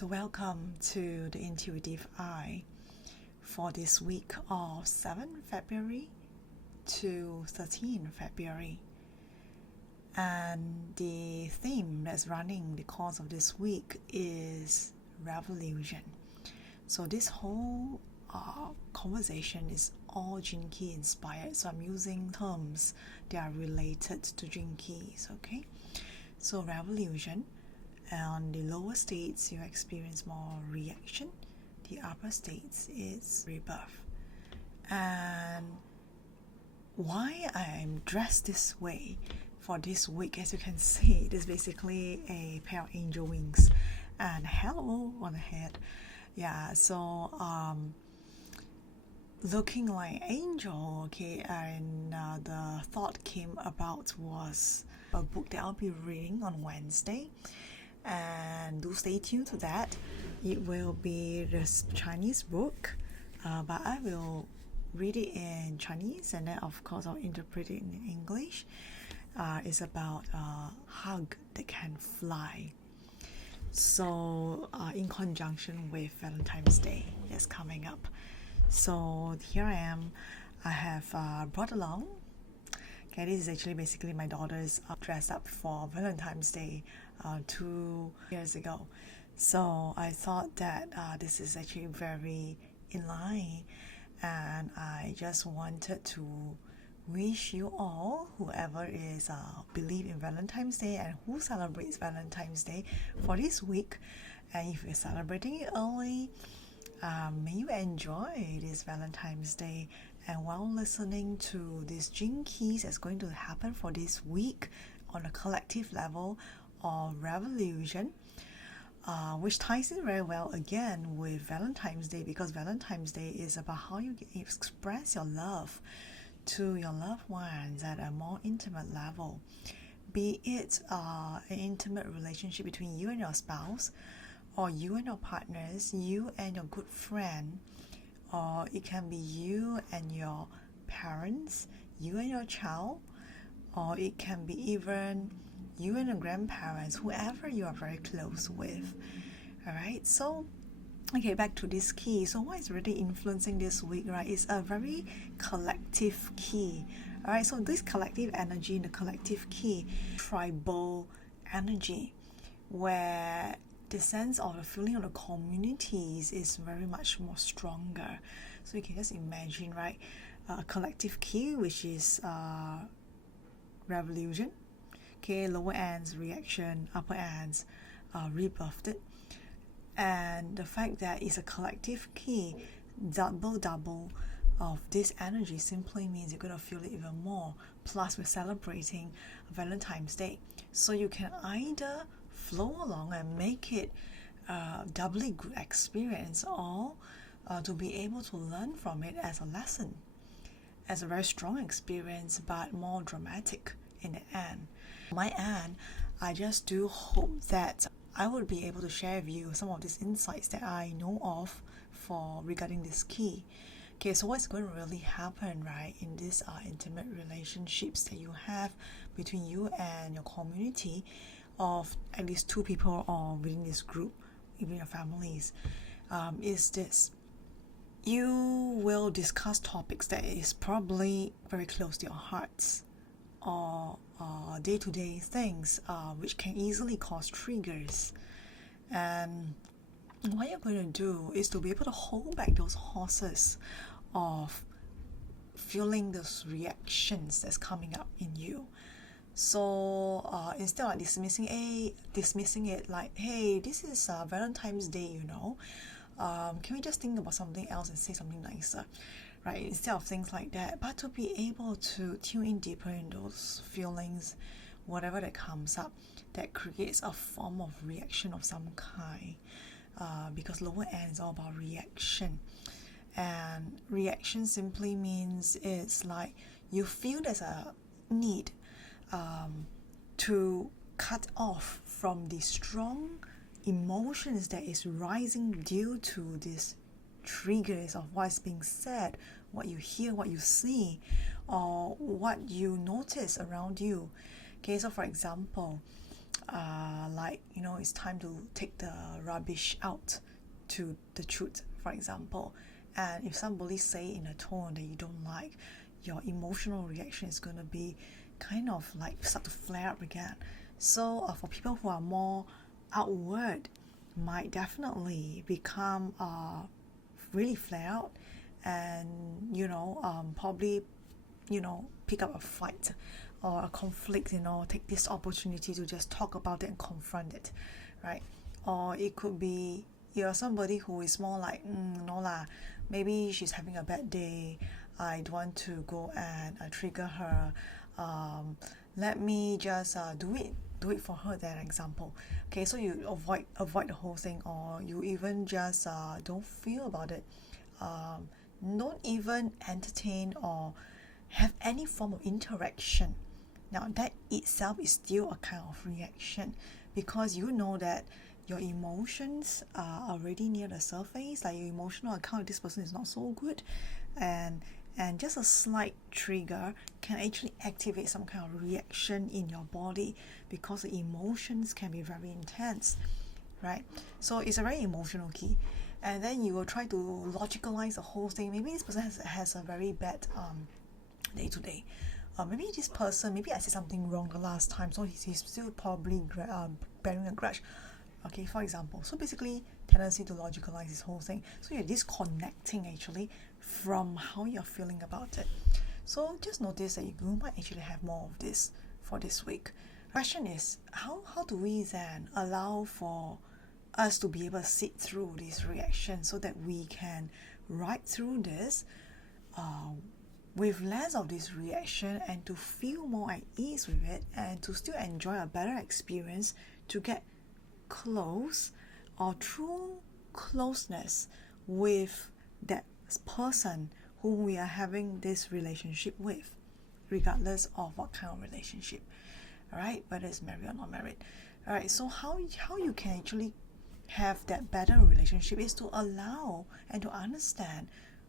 So welcome to the Intuitive Eye for this week of 7 February to 13 February. And the theme that's running the course of this week is revolution. So this whole conversation is all Jinki inspired. So I'm using terms that are related to Jinkis, okay? So revolution. On the lower states, you experience more reaction. The upper states is rebirth. And why I'm dressed this way for this week, as you can see, it is basically a pair of angel wings and hello on the head. Yeah, so looking like angel, okay, and the thought came about was a book that I'll be reading on Wednesday. And do stay tuned to that. It will be this Chinese book, but I will read it in Chinese and then of course I'll interpret it in English. It's about a hug that can fly. So in conjunction with Valentine's Day that's coming up. So here I am. I have brought along. Okay, this is actually basically my daughter's dressed up for Valentine's Day 2 years ago. So I thought that this is actually very in line, and I just wanted to wish you all, whoever is believe in Valentine's Day and who celebrates Valentine's Day for this week, and if you're celebrating it early, may you enjoy this Valentine's Day. And while listening to these Jinkies that's going to happen for this week on a collective level of revolution, which ties in very well again with Valentine's Day, because Valentine's Day is about how you express your love to your loved ones at a more intimate level. Be it an intimate relationship between you and your spouse, or you and your partners, you and your good friend, or it can be you and your parents, you and your child, or it can be even you and your grandparents, whoever you are very close with. Alright, so okay, back to this key. So what is really influencing this week, right? It's a very collective key. Alright, so this collective energy, the collective key, tribal energy, where the sense of the feeling of the communities is very much more stronger. So you can just imagine, right, a collective key, which is revolution, okay, lower ends reaction, upper ends rebirthed, and the fact that it's a collective key, double of this energy simply means you're going to feel it even more. Plus we're celebrating Valentine's Day, so you can either flow along and make it a doubly good experience, or to be able to learn from it as a lesson, as a very strong experience but more dramatic in the end. On my end, I just do hope that I would be able to share with you some of these insights that I know of for regarding this key. Okay, so what's going to really happen, right, in these intimate relationships that you have between you and your community of at least two people or within this group, even your families, is this. You will discuss topics that is probably very close to your hearts, or day-to-day things which can easily cause triggers. And what you're going to do is to be able to hold back those horses of feeling those reactions that's coming up in you. So instead of dismissing it like, hey, this is Valentine's Day, can we just think about something else and say something nicer, right? Instead of things like that, but to be able to tune in deeper in those feelings, whatever that comes up, that creates a form of reaction of some kind, because lower end is all about reaction. And reaction simply means it's like you feel there's a need to cut off from the strong emotions that is rising due to these triggers of what's being said, what you hear, what you see, or what you notice around you. Okay, so for example, like, it's time to take the rubbish out to the chute, for example. And if somebody say in a tone that you don't like, your emotional reaction is going to be kind of like start to flare up again. So for people who are more outward, might definitely become really flare out, and probably pick up a fight or a conflict, take this opportunity to just talk about it and confront it, right? Or it could be you're somebody who is more like, no lah, maybe she's having a bad day, I don't want to go and trigger her, let me just do it for her, that example. Okay, so you avoid the whole thing, or you even just don't feel about it, don't even entertain or have any form of interaction. Now that itself is still a kind of reaction, because you know that your emotions are already near the surface, like your emotional account of this person is not so good, and just a slight trigger can actually activate some kind of reaction in your body, because the emotions can be very intense, right? So it's a very emotional key. And then you will try to logicalize the whole thing. Maybe this person has a very bad day to day. Maybe this person, maybe I said something wrong the last time, so he's still probably bearing a grudge. Okay, for example. So basically, tendency to logicalize this whole thing. So you're disconnecting actually from how you're feeling about it. So just notice that you might actually have more of this for this week. Question is, how do we then allow for us to be able to sit through this reaction so that we can ride through this with less of this reaction, and to feel more at ease with it, and to still enjoy a better experience, to get close or true closeness with that person whom we are having this relationship with, regardless of what kind of relationship, all right, whether it's married or not married. All right, so how you can actually have that better relationship is to allow and to understand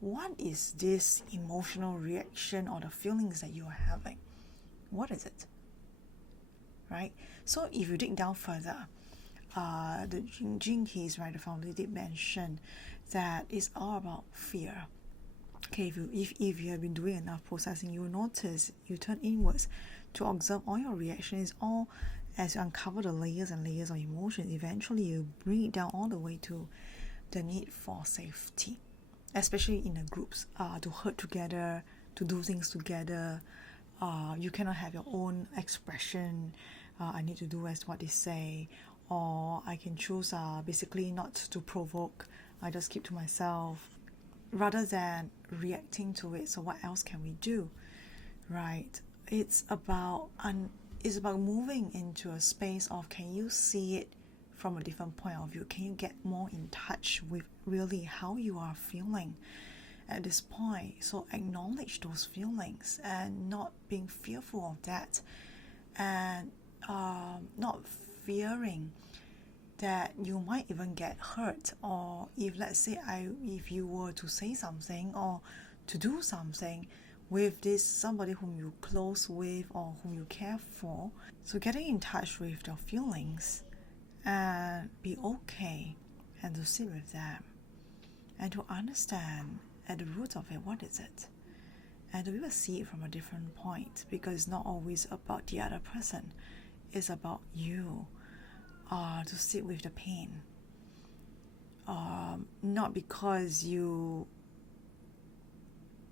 what is this emotional reaction or the feelings that you are having. What is it? Right? So if you dig down further, the Gene Keys, right, the founder did mention that it's all about fear. Okay, if you have been doing enough processing, you will notice you turn inwards to observe all your reactions, all as you uncover the layers and layers of emotions. Eventually you bring it down all the way to the need for safety, especially in the groups, to hurt together, to do things together. You cannot have your own expression. I need to do as what they say, or I can choose basically not to provoke. I just keep to myself, rather than reacting to it. So what else can we do, right? It's about moving into a space of, can you see it from a different point of view? Can you get more in touch with really how you are feeling at this point? So acknowledge those feelings and not being fearful of that, and not fearing that you might even get hurt, or if let's say if you were to say something or to do something with this somebody whom you close with or whom you care for. So getting in touch with your feelings and be okay, and to sit with them, and to understand at the root of it, what is it, and to be able to see it from a different point, because it's not always about the other person, it's about you. To sit with the pain, not because you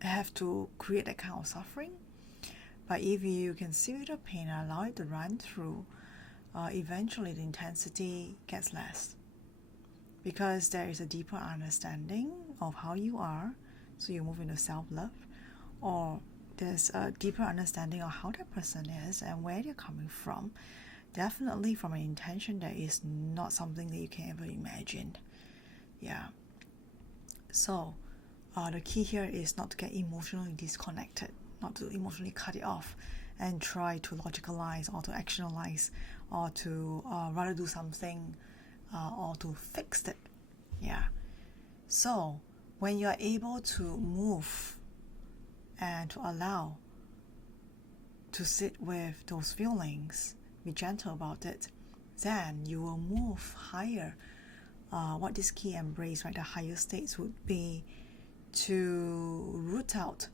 have to create that kind of suffering, but if you can sit with the pain and allow it to run through, eventually the intensity gets less, because there is a deeper understanding of how you are, so you move into self-love, or there's a deeper understanding of how that person is and where they're coming from, definitely from an intention that is not something that you can ever imagine. Yeah. So the key here is not to get emotionally disconnected, not to emotionally cut it off and try to logicalize or to actionalize, or to rather do something or to fix it. Yeah. So when you are able to move and to allow to sit with those feelings be gentle about it, then you will move higher. What this key embrace, right, the higher states would be to root out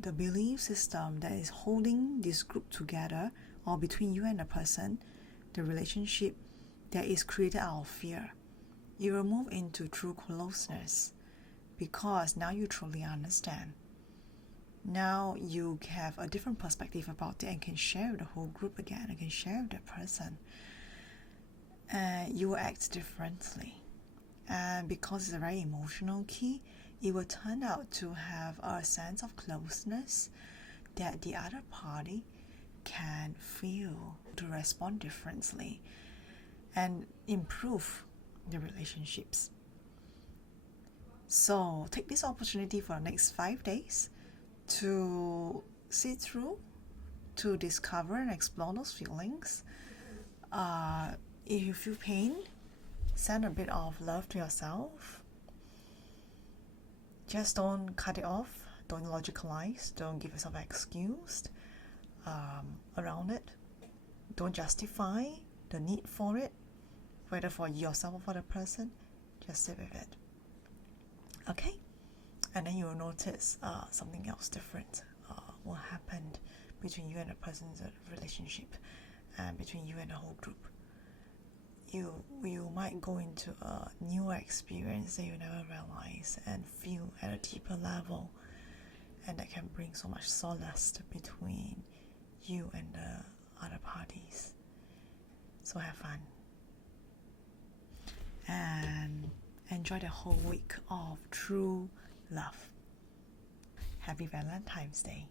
the belief system that is holding this group together, or between you and the person, the relationship that is created out of fear. You will move into true closeness because now you truly understand. Now you have a different perspective about it and can share with the whole group again, and can share with that person. You will act differently. And because it's a very emotional key, it will turn out to have a sense of closeness that the other party can feel, to respond differently and improve the relationships. So take this opportunity for the next 5 days to see through, to discover and explore those feelings. If you feel pain, send a bit of love to yourself. Just don't cut it off, don't logicalize, don't give yourself an excuse around it. Don't justify the need for it, whether for yourself or for the person. Just sit with it. Okay? And then you will notice something else different will happen between you and the person's relationship, and between you and the whole group. You might go into a newer experience that you never realize and feel at a deeper level, and that can bring so much solace between you and the other parties. So have fun and enjoy the whole week of true love. Happy Valentine's Day.